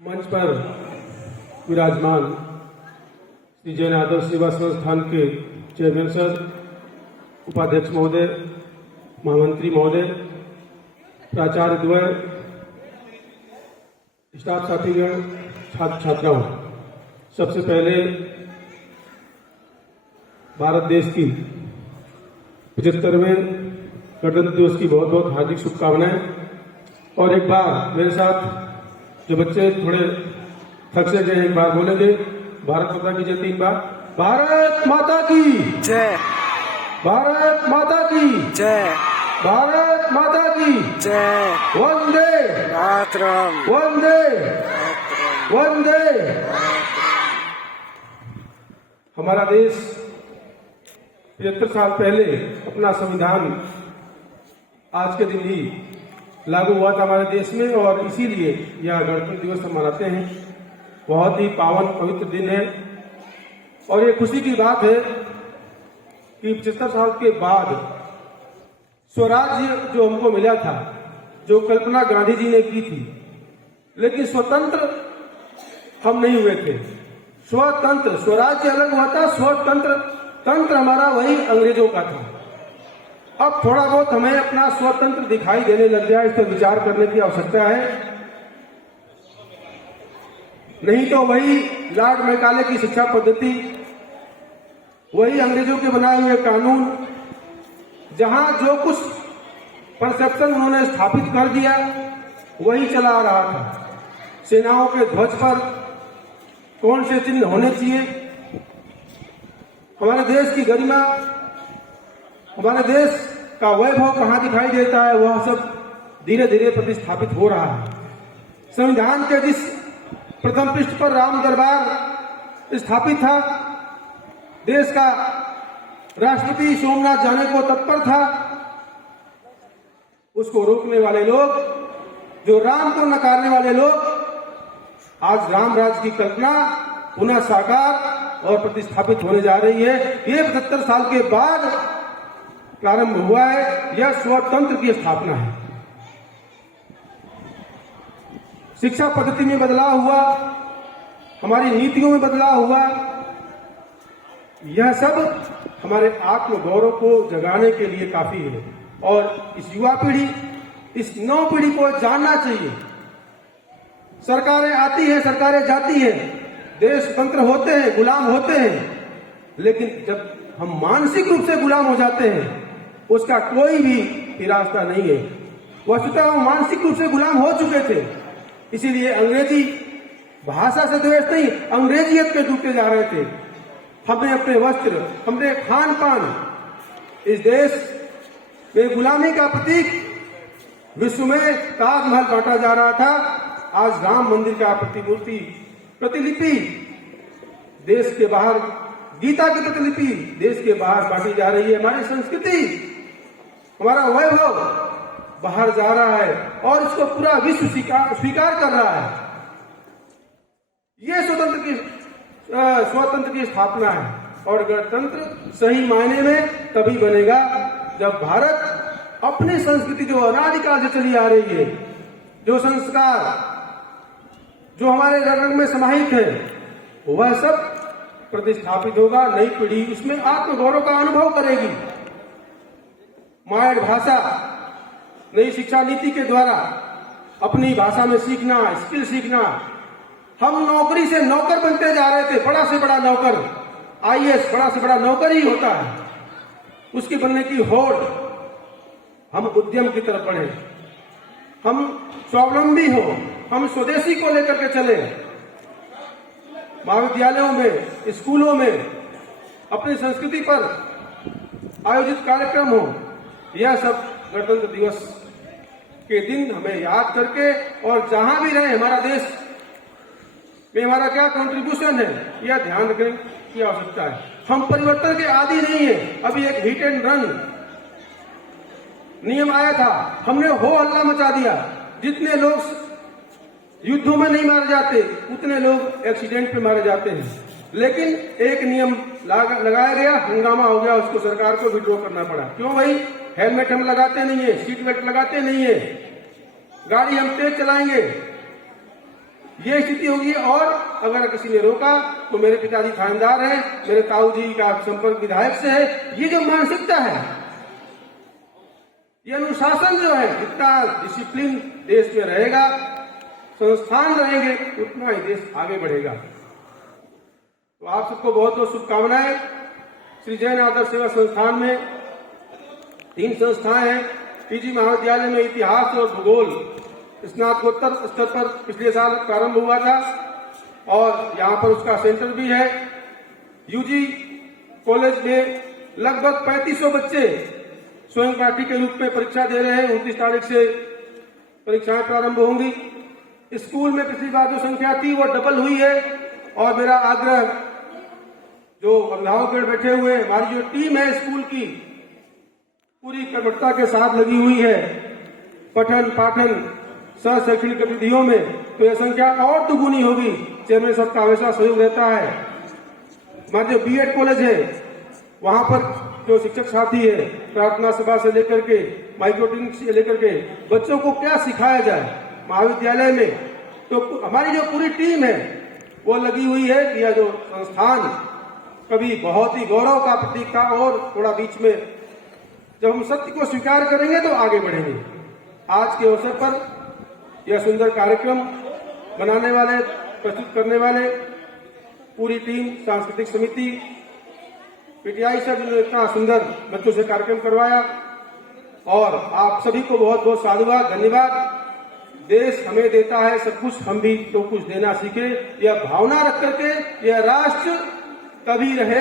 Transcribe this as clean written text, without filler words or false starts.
मंच पर विराजमान श्री जैन आदर्श सेवा संस्थान के चेयरमैन सर, उपाध्यक्ष महोदय, महामंत्री महोदय, प्राचार्य द्वय, स्टाफ साथीगण, छात्र छात्राओं, सबसे पहले भारत देश की 75वें गणतंत्र दिवस की बहुत बहुत हार्दिक शुभकामनाएं। और एक बार मेरे साथ जो बच्चे थोड़े थक से गए, एक बार बोलेंगे भारत माता की जय 3 बार। भारत माता की जय, भारत माता की जय, भारत माता की जय, वंदे मातरम, वंदे वंदे। हमारा देश 75 साल पहले अपना संविधान आज के दिन ही लागू हुआ था हमारे देश में, और इसीलिए यह गणतंत्र दिवस हम मनाते हैं। बहुत ही पावन पवित्र दिन है और ये खुशी की बात है कि 75 साल के बाद स्वराज्य जो हमको मिला था, जो कल्पना गांधी जी ने की थी, लेकिन स्वतंत्र हम नहीं हुए थे। स्वतंत्र, स्वराज्य अलग हुआ था, स्वतंत्र तंत्र हमारा वही अंग्रेजों का था। अब थोड़ा बहुत हमें अपना स्वतंत्र दिखाई देने लग गया, इस पर विचार करने की आवश्यकता है। नहीं तो वही लॉर्ड मैकाले की शिक्षा पद्धति, वही अंग्रेजों के बनाए हुए कानून, जहां जो कुछ परसेप्शन उन्होंने स्थापित कर दिया वही चला आ रहा था। सेनाओं के ध्वज पर कौन से चिन्ह होने चाहिए, हमारे देश की गरिमा, हमारे देश का वैभव कहां दिखाई देता है, वह सब धीरे धीरे प्रतिस्थापित हो रहा है। संविधान के जिस प्रथम पृष्ठ पर राम दरबार स्थापित था, देश का राष्ट्रपति सोमनाथ जाने को तत्पर था, उसको रोकने वाले लोग, जो राम को नकारने वाले लोग, आज राम राज्य की कल्पना पुनः साकार और प्रतिस्थापित होने जा रही है। ये 75 साल के बाद प्रारंभ हुआ है, यह स्वतंत्र की स्थापना है। शिक्षा पद्धति में बदलाव हुआ, हमारी नीतियों में बदलाव हुआ, यह सब हमारे आत्मगौरव को जगाने के लिए काफी है। और इस युवा पीढ़ी, इस नव पीढ़ी को जानना चाहिए। सरकारें आती हैं, सरकारें जाती हैं, देश स्वतंत्र होते हैं, गुलाम होते हैं, लेकिन जब हम मानसिक रूप से गुलाम हो जाते हैं उसका कोई भी रास्ता नहीं है। वस्तुतः हम मानसिक रूप से गुलाम हो चुके थे, इसीलिए अंग्रेजी भाषा से द्वेष नहीं, अंग्रेजियत पे डूबते जा रहे थे। हमने अपने वस्त्र, हमने खान पान, इस देश में गुलामी का प्रतीक विश्व में ताजमहल बांटा जा रहा था, आज राम मंदिर का प्रतिमूर्ति, प्रतिलिपि देश के बाहर, गीता की प्रतिलिपि देश के बाहर बांटी जा रही है। हमारी संस्कृति, हमारा वैभव बाहर जा रहा है और इसको पूरा विश्व स्वीकार कर रहा है। ये स्वतंत्र की स्थापना है। और गणतंत्र सही मायने में तभी बनेगा जब भारत अपनी संस्कृति, जो अनादिकाल से चली आ रही है, जो संस्कार, जो हमारे रग में समाहित है, वह सब प्रतिस्थापित होगा। नई पीढ़ी उसमें आत्मगौरव का अनुभव करेगी। मायड भाषा, नई शिक्षा नीति के द्वारा अपनी भाषा में सीखना, स्किल सीखना। हम नौकरी से नौकर बनते जा रहे थे, बड़ा से बड़ा नौकर, आईएएस बड़ा से बड़ा नौकर ही होता है, उसके बनने की होड़। हम उद्यम की तरफ बढ़े, हम स्वावलंबी हो, हम स्वदेशी को लेकर के चले। महाविद्यालयों में, स्कूलों में अपनी संस्कृति पर आयोजित कार्यक्रम हो, यह सब गणतंत्र दिवस के दिन हमें याद करके, और जहां भी रहे हमारा देश में हमारा क्या कंट्रीब्यूशन है, यह ध्यान रखने की आवश्यकता है। हम परिवर्तन के आदी नहीं है। अभी एक हिट एंड रन नियम आया था, हमने हो हल्ला मचा दिया। जितने लोग युद्धों में नहीं मारे जाते, उतने लोग एक्सीडेंट पे मारे जाते हैं। लेकिन एक नियम लगाया गया, हंगामा हो गया, उसको सरकार को विड्रॉ करना पड़ा। क्यों भाई? हेलमेट हम लगाते नहीं है, सीट बेल्ट लगाते नहीं है, गाड़ी हम तेज चलाएंगे, ये स्थिति होगी। और अगर किसी ने रोका तो मेरे पिताजी थानेदार हैं, मेरे ताऊ जी का संपर्क विधायक से है। ये जो मानसिकता है, ये अनुशासन जो है, जितना डिसिप्लिन देश में रहेगा, संस्थान रहेंगे, उतना ही देश आगे बढ़ेगा। तो आप सबको बहुत बहुत शुभकामनाएं। श्री जैन आदर्श सेवा संस्थान में 3 संस्थाएं हैं। पीजी महाविद्यालय में इतिहास और भूगोल स्नातकोत्तर स्तर पर पिछले साल प्रारंभ हुआ था और यहाँ पर उसका सेंटर भी है। यूजी कॉलेज में लगभग 3500 बच्चे स्वयं पाठी के रूप में परीक्षा दे रहे हैं। 29 तारीख से परीक्षाएं प्रारंभ होंगी। स्कूल में पिछली बार जो संख्या थी वो डबल हुई है। और मेरा आग्रह, जो अभिभावक बैठे हुए, हमारी जो टीम है स्कूल की, पूरी कर्मठता के साथ लगी हुई है पठन पाठन सह शैक्षणिक गतिविधियों में, तो यह संख्या और दुगुनी होगी। चेयरमैन साहब का हमेशा सहयोग रहता है। हमारे जो बीएड कॉलेज है, वहां पर जो शिक्षक साथी है, प्रार्थना सभा से लेकर के माइक्रो ट्रेनिंग से लेकर के बच्चों को क्या सिखाया जाए महाविद्यालय में, तो हमारी जो पूरी टीम है वो लगी हुई है कि यह जो संस्थान कभी बहुत ही गौरव का प्रतीक था और थोड़ा बीच में जब हम सत्य को स्वीकार करेंगे तो आगे बढ़ेंगे। आज के अवसर पर यह सुंदर कार्यक्रम बनाने वाले, प्रस्तुत करने वाले पूरी टीम, सांस्कृतिक समिति, पीटीआई सर, जिन्होंने इतना सुंदर बच्चों से कार्यक्रम करवाया, और आप सभी को बहुत बहुत साधुवाद, धन्यवाद। देश हमें देता है सब कुछ, हम भी तो कुछ देना सीखे। यह भावना रख करके यह राष्ट्र तभी रहेगा